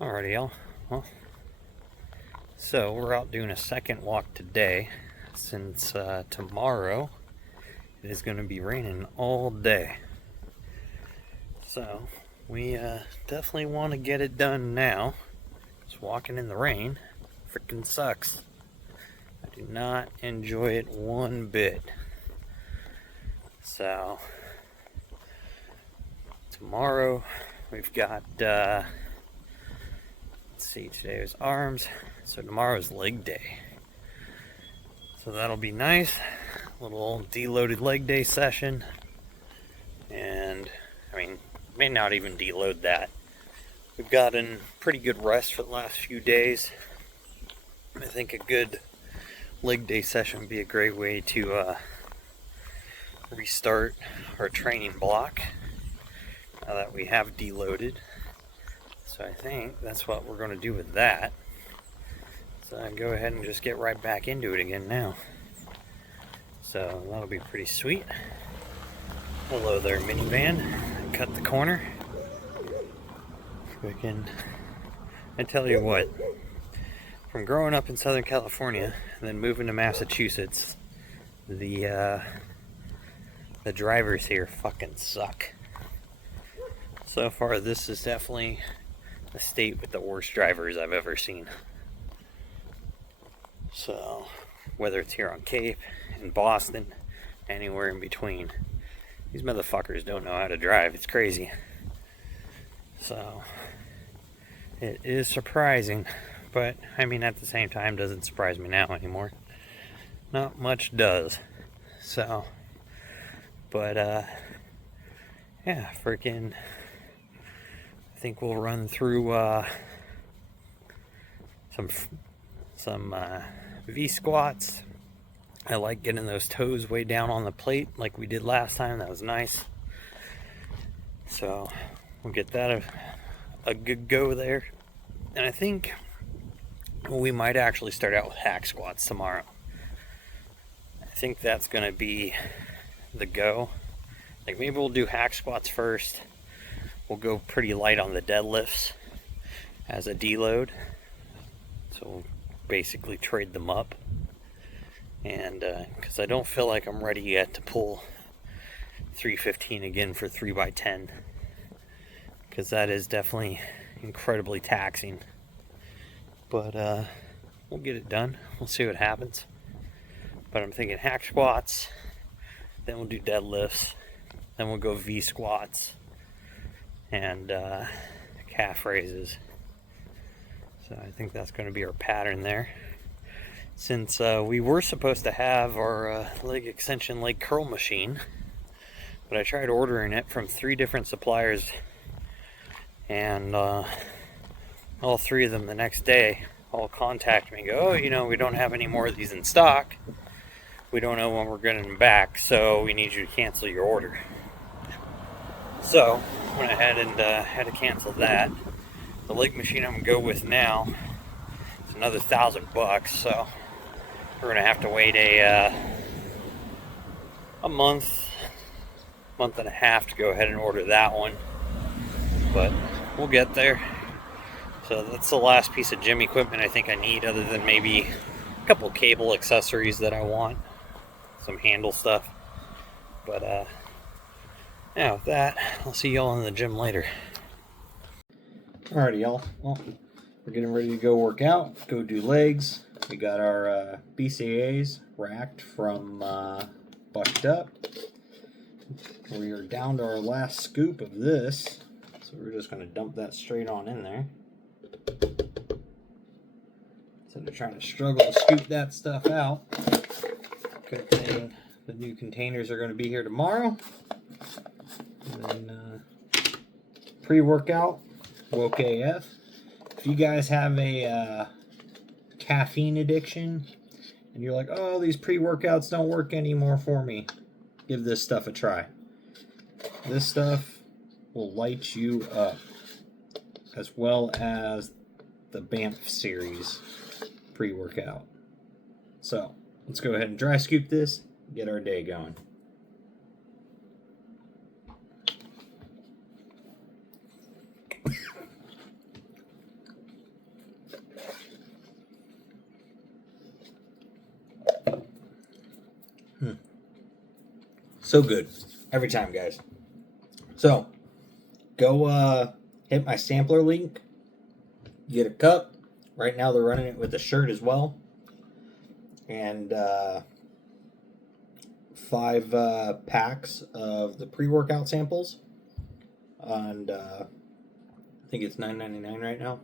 Alrighty, y'all. Well, so we're out doing a second walk today since tomorrow it is going to be raining all day. So we definitely want to get it done now. Just walking in the rain freaking sucks. I do not enjoy it one bit. So tomorrow we've got let's see, today is arms, so tomorrow's leg day. So that'll be nice. A little deloaded leg day session. And I mean, may not even deload that. We've gotten pretty good rest for the last few days. I think a good leg day session would be a great way to restart our training block now that we have deloaded. So I think that's what we're going to do with that. So I go ahead and just get right back into it again now. So that'll be pretty sweet. Hello there, minivan. Cut the corner. I tell you what, from growing up in Southern California and then moving to Massachusetts, the drivers here fucking suck. So far, this is definitely the state with the worst drivers I've ever seen. So, whether it's here on Cape, in Boston, anywhere in between, these motherfuckers don't know how to drive. It's crazy. So, it is surprising, but I mean, at the same time, doesn't surprise me now anymore. Not much does. So, but yeah, freaking. I think we'll run through some V squats. I like getting those toes way down on the plate like we did last time. That was nice. So we'll get that a good go there. And I think we might actually start out with hack squats tomorrow. I think that's going to be the go. Like maybe we'll do hack squats first. We'll go pretty light on the deadlifts as a deload. So we'll basically trade them up. And because I don't feel like I'm ready yet to pull 315 again for 3x10. Because that is definitely incredibly taxing. But we'll get it done. We'll see what happens. But I'm thinking hack squats. Then we'll do deadlifts. Then we'll go V squats. And calf raises. So I think that's going to be our pattern there. Since we were supposed to have our leg extension leg curl machine, but I tried ordering it from 3 different suppliers, and all 3 of them the next day all contact me and go, oh, we don't have any more of these in stock. We don't know when we're getting them back, so we need you to cancel your order. So went ahead and had to cancel that. The leg machine I'm gonna go with now is another $1,000, so we're gonna have to wait a month and a half to go ahead and order that one. But we'll get there. So that's the last piece of gym equipment I think I need, other than maybe a couple cable accessories that I want, some handle stuff. But yeah, with that, I'll see y'all in the gym later. Alrighty, y'all. Well, we're getting ready to go work out, go do legs. We got our BCAAs racked from Bucked Up. We are down to our last scoop of this, so we're just going to dump that straight on in there. Instead of trying to struggle to scoop that stuff out. Good thing the new containers are going to be here tomorrow. And then pre-workout, woke AF. If you guys have a caffeine addiction and you're like, oh, these pre-workouts don't work anymore for me, give this stuff a try. This stuff will light you up, as well as the BAMF series pre-workout. So let's go ahead and dry scoop this, get our day going. So good. Every time, guys. So, go hit my sampler link. Get a cup. Right now they're running it with a shirt as well. And 5 packs of the pre-workout samples. And I think it's $9.99 right now.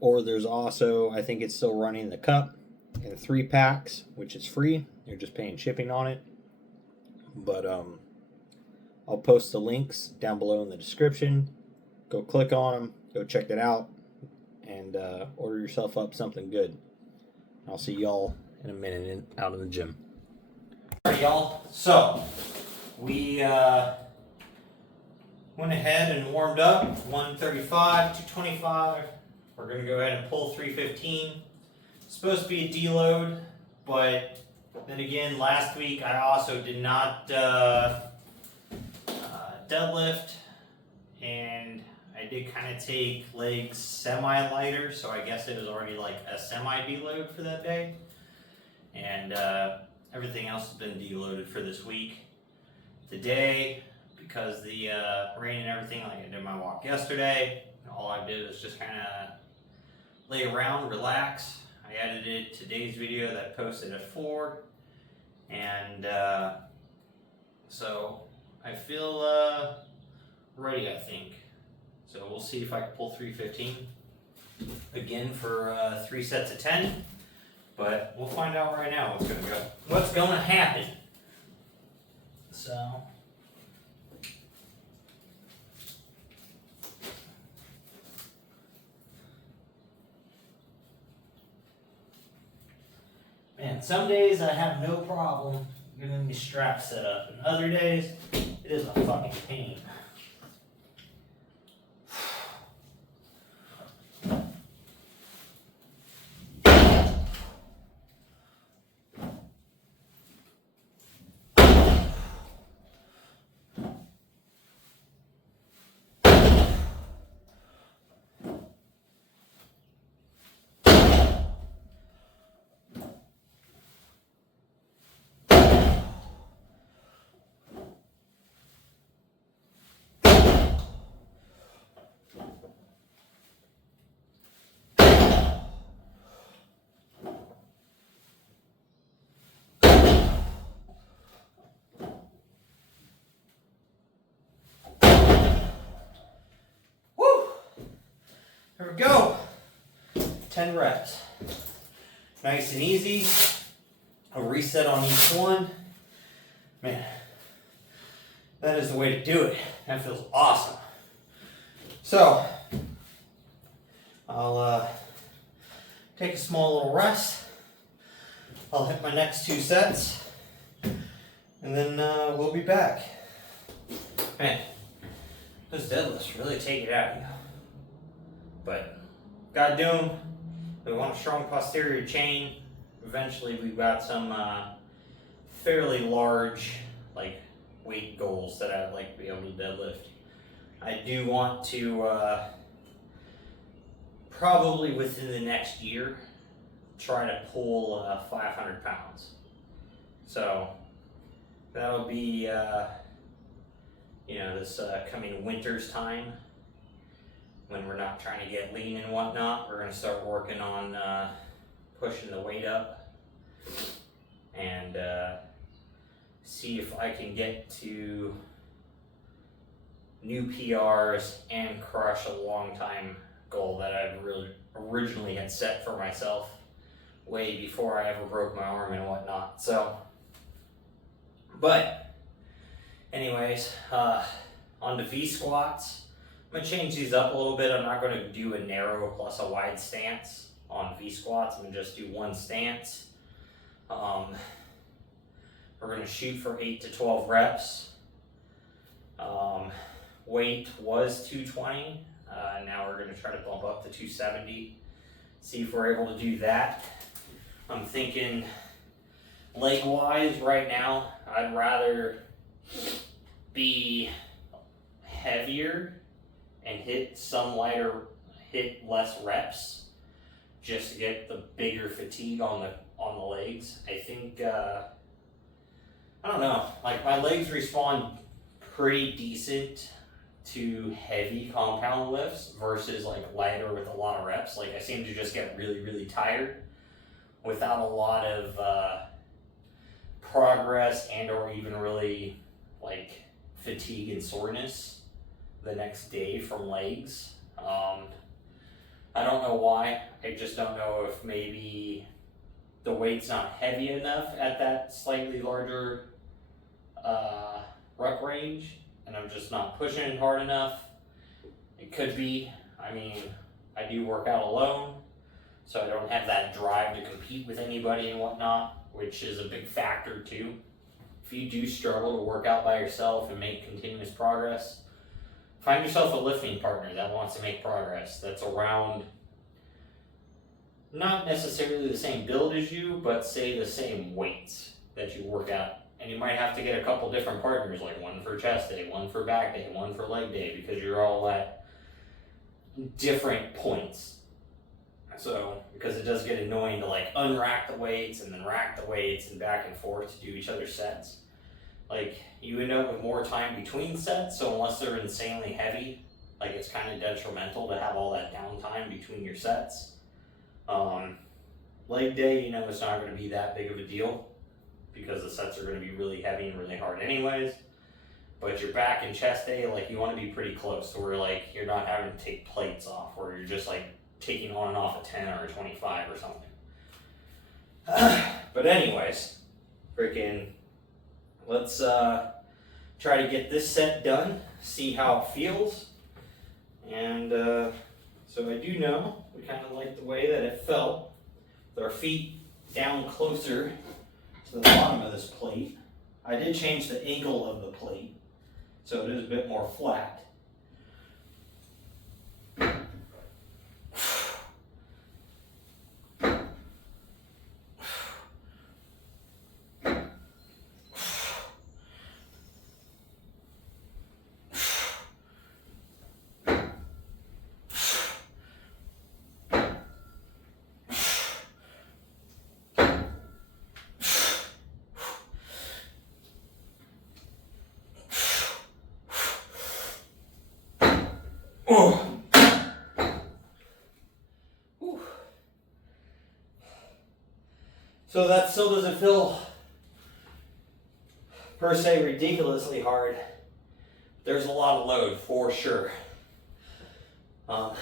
Or there's also, I think it's still running the cup in 3 packs, which is free. You're just paying shipping on it. But I'll post the links down below in the description. Go click on them. Go check it out. And order yourself up something good. I'll see y'all in a minute out in the gym. Alright, y'all. So, we went ahead and warmed up. 135, 225. We're going to go ahead and pull 315. It's supposed to be a deload, but then again, last week I also did not deadlift, and I did kind of take legs semi-lighter, so I guess it was already like a semi-deload for that day. And everything else has been deloaded for this week. Today, because the rain and everything, like I did my walk yesterday, all I did was just kind of lay around, relax. I edited today's video that I posted at 4, and so I feel ready, I think. So we'll see if I can pull 315 again for 3 sets of 10, but we'll find out right now what's going to happen. So. Man, some days I have no problem getting these straps set up, and other days it is a fucking pain. There we go. 10 reps. Nice and easy. A reset on each one. Man, that is the way to do it. That feels awesome. So, I'll take a small little rest. I'll hit my next 2 sets. And then we'll be back. Man, those deadlifts really take it out of you. But gotta do them. We want a strong posterior chain. Eventually, we've got some fairly large weight goals that I'd like to be able to deadlift. I do want to probably within the next year try to pull 500 pounds. So that'll be this coming winter's time. When we're not trying to get lean and whatnot, we're going to start working on pushing the weight up and see if I can get to new PRs and crush a long time goal that I really originally had set for myself way before I ever broke my arm and whatnot. So, but anyways, on to V squats. I'm going to change these up a little bit. I'm not going to do a narrow plus a wide stance on V squats. I'm going to just do one stance. We're going to shoot for 8 to 12 reps. Weight was 220. Now we're going to try to bump up to 270. See if we're able to do that. I'm thinking leg wise right now, I'd rather be heavier and hit less reps just to get the bigger fatigue on the legs. I think I don't know, like my legs respond pretty decent to heavy compound lifts versus like lighter with a lot of reps. Like I seem to just get really, really tired without a lot of progress and or even really like fatigue and soreness the next day from legs. I don't know why. I just don't know if maybe the weight's not heavy enough at that slightly larger rep range, and I'm just not pushing it hard enough. It could be. I mean, I do work out alone, so I don't have that drive to compete with anybody and whatnot, which is a big factor too. If you do struggle to work out by yourself and make continuous progress, find yourself a lifting partner that wants to make progress, that's around not necessarily the same build as you, but say the same weights that you work out. And you might have to get a couple different partners, like one for chest day, one for back day, one for leg day, because you're all at different points. So, because it does get annoying to like unrack the weights and then rack the weights and back and forth to do each other's sets. Like, you end up with more time between sets, so unless they're insanely heavy, like it's kind of detrimental to have all that downtime between your sets. Leg day, you know, it's not going to be that big of a deal because the sets are going to be really heavy and really hard anyways. But your back and chest day, like you want to be pretty close, so where like you're not having to take plates off, or you're just like taking on and off a 10 or a 25 or something. But anyways, freaking, let's try to get this set done, see how it feels. And so I do know we kind of like the way that it felt with our feet down closer to the bottom of this plate. I did change the angle of the plate, so it is a bit more flat. Oh. So that still doesn't feel per se ridiculously hard. There's a lot of load for sure. I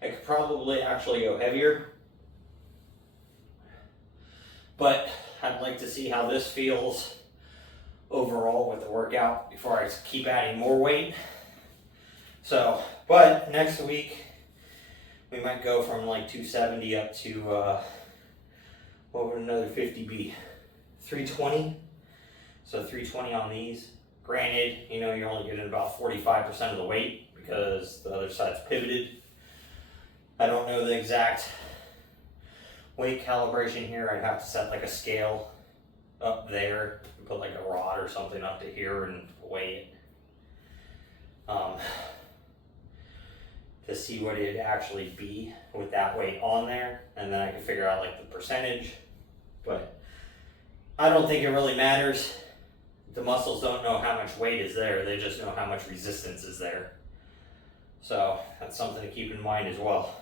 could probably actually go heavier, but I'd like to see how this feels overall with the workout before I keep adding more weight. So, but next week we might go from like 270 up to what would another 50 be? 320. So 320 on these. Granted, you know, you're only getting about 45% of the weight because the other side's pivoted. I don't know the exact weight calibration here. I'd have to set like a scale up there and put like a rod or something up to here and weigh it. To see what it'd actually be with that weight on there, and then I can figure out like the percentage. But I don't think it really matters. The muscles don't know how much weight is there, they just know how much resistance is there. So that's something to keep in mind as well.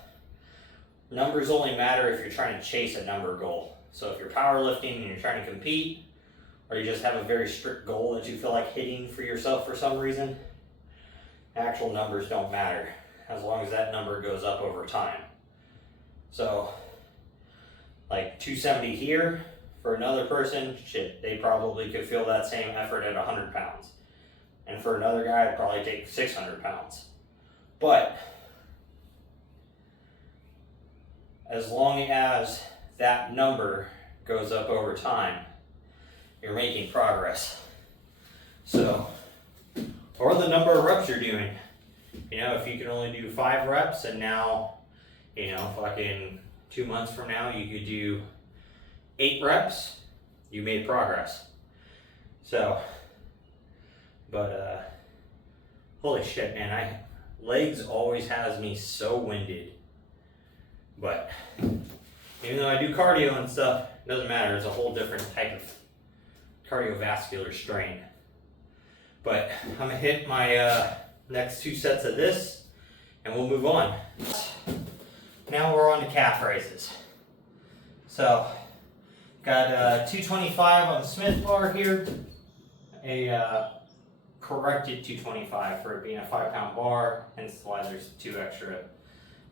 Numbers only matter if you're trying to chase a number goal. So if you're powerlifting and you're trying to compete, or you just have a very strict goal that you feel like hitting for yourself for some reason, actual numbers don't matter, as long as that number goes up over time. So, like 270 here, for another person, shit, they probably could feel that same effort at 100 pounds. And for another guy, it'd probably take 600 pounds. But, as long as that number goes up over time, you're making progress. So, or the number of reps you're doing. You know, if you can only do 5 reps and now, you know, fucking 2 months from now you could do 8 reps, you made progress. So, but holy shit, man, legs always has me so winded. But even though I do cardio and stuff, it doesn't matter. It's a whole different type of cardiovascular strain. But I'm gonna hit my next 2 sets of this and we'll move on. Now we're on to calf raises. So, got 225 on the Smith bar here, a corrected 225 for it being a 5-pound bar, hence why there's 2 extra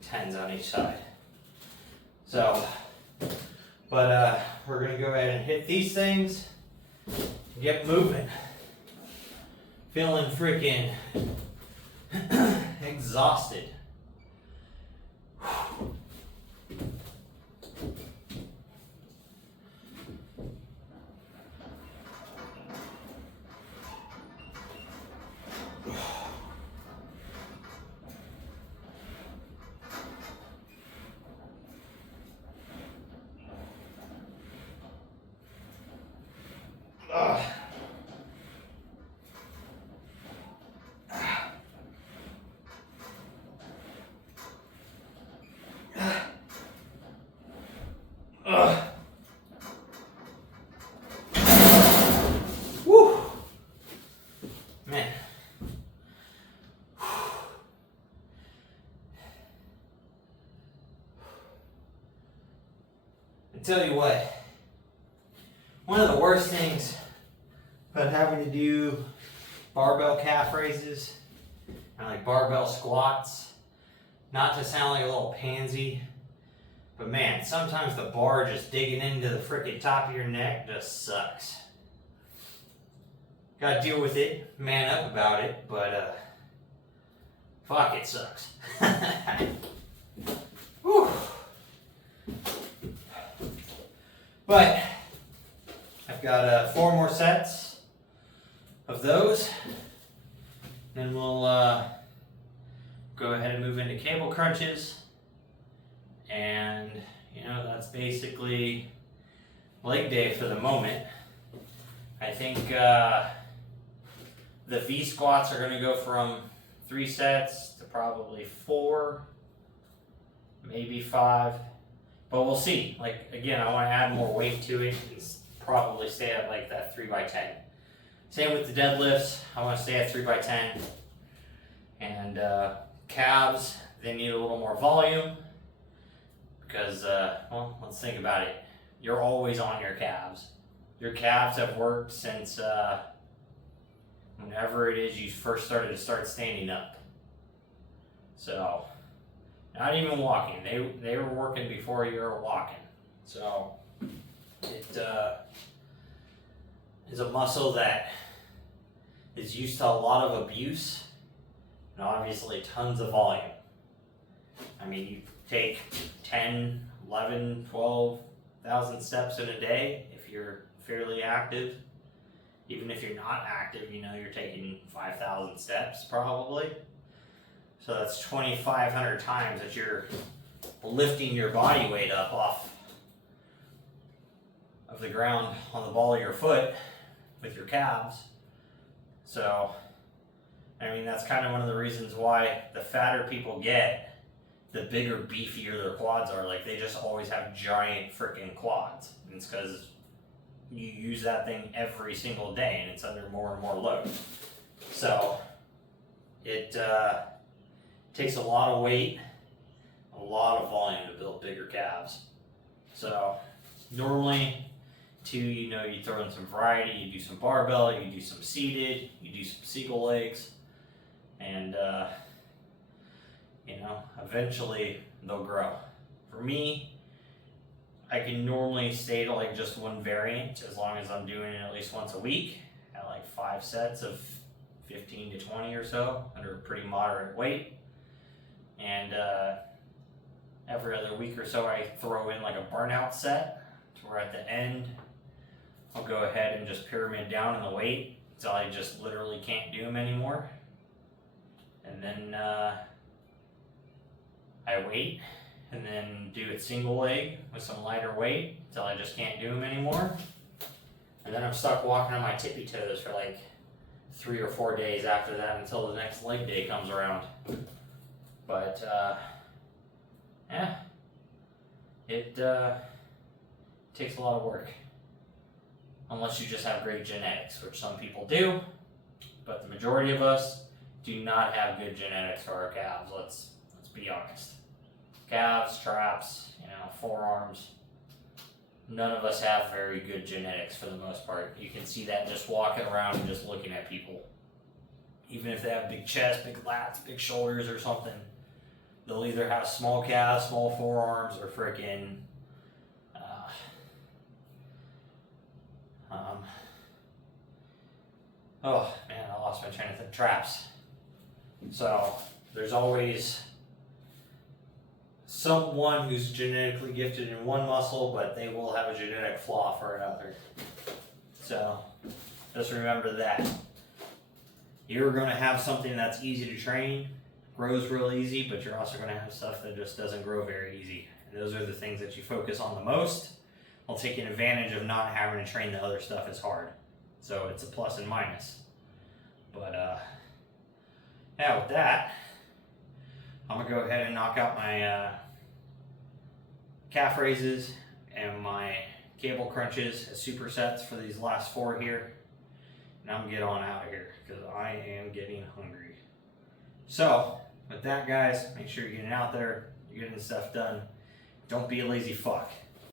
10s on each side. So, but we're gonna go ahead and hit these things, get moving. Feeling freaking exhausted. Woo! Man. I tell you what, one of the worst things about having to do barbell calf raises and like barbell squats, not to sound like a little pansy, but man, sometimes the bar just digging into the freaking top of your neck just sucks. Gotta deal with it, man up about it, but fuck, it sucks. Whew. But I've got 4 more sets of those, then we'll go ahead and move into cable crunches. And, you know, that's basically leg day for the moment. I think the V squats are going to go from 3 sets to probably 4, maybe 5. But we'll see. Like, again, I want to add more weight to it and probably stay at like that 3x10. Same with the deadlifts. I want to stay at 3x10. And calves, they need a little more volume. Because, well, let's think about it. You're always on your calves. Your calves have worked since whenever it is you first started to start standing up. So, not even walking. They were working before you were walking. So, it is a muscle that is used to a lot of abuse and obviously tons of volume. I mean, you take 10, 11, 12,000 steps in a day if you're fairly active. Even if you're not active, you know, you're taking 5,000 steps probably. So that's 2,500 times that you're lifting your body weight up off of the ground on the ball of your foot with your calves. So, I mean, that's kind of one of the reasons why the fatter people get, the bigger, beefier their quads are. Like, they just always have giant freaking quads. And it's because you use that thing every single day and it's under more and more load. So, it takes a lot of weight, a lot of volume to build bigger calves. So, normally, you know, you throw in some variety, you do some barbell, you do some seated, you do some single legs, and you know, eventually they'll grow. For me, I can normally stay to like just one variant as long as I'm doing it at least once a week at like 5 sets of 15 to 20 or so under a pretty moderate weight. And every other week or so I throw in like a burnout set to where at the end I'll go ahead and just pyramid down in the weight until I just literally can't do them anymore. And then I wait and then do it single leg with some lighter weight until I just can't do them anymore. And then I'm stuck walking on my tippy toes for like 3 or 4 days after that until the next leg day comes around. But yeah, it takes a lot of work. unless you just have great genetics, which some people do, but the majority of us do not have good genetics for our calves. Let's be honest. Calves, traps, forearms. None of us have very good genetics for the most part. You can see that just walking around and just looking at people. Even if they have big chest, big lats, big shoulders or something, they'll either have small calves, small forearms, or freaking oh man, I lost my train of thought. Traps. So there's always someone who's genetically gifted in one muscle, but they will have a genetic flaw for another. So just remember that. You're going to have something that's easy to train, grows real easy, but you're also going to have stuff that just doesn't grow very easy. And those are the things that you focus on the most, while taking advantage of not having to train the other stuff as hard. So it's a plus and minus. But yeah, with that, I'm going to go ahead and knock out my calf raises and my cable crunches as supersets for these last 4 here. And I'm going to get on out of here because I am getting hungry. So, with that, guys, make sure you're getting out there, you're getting stuff done. Don't be a lazy fuck.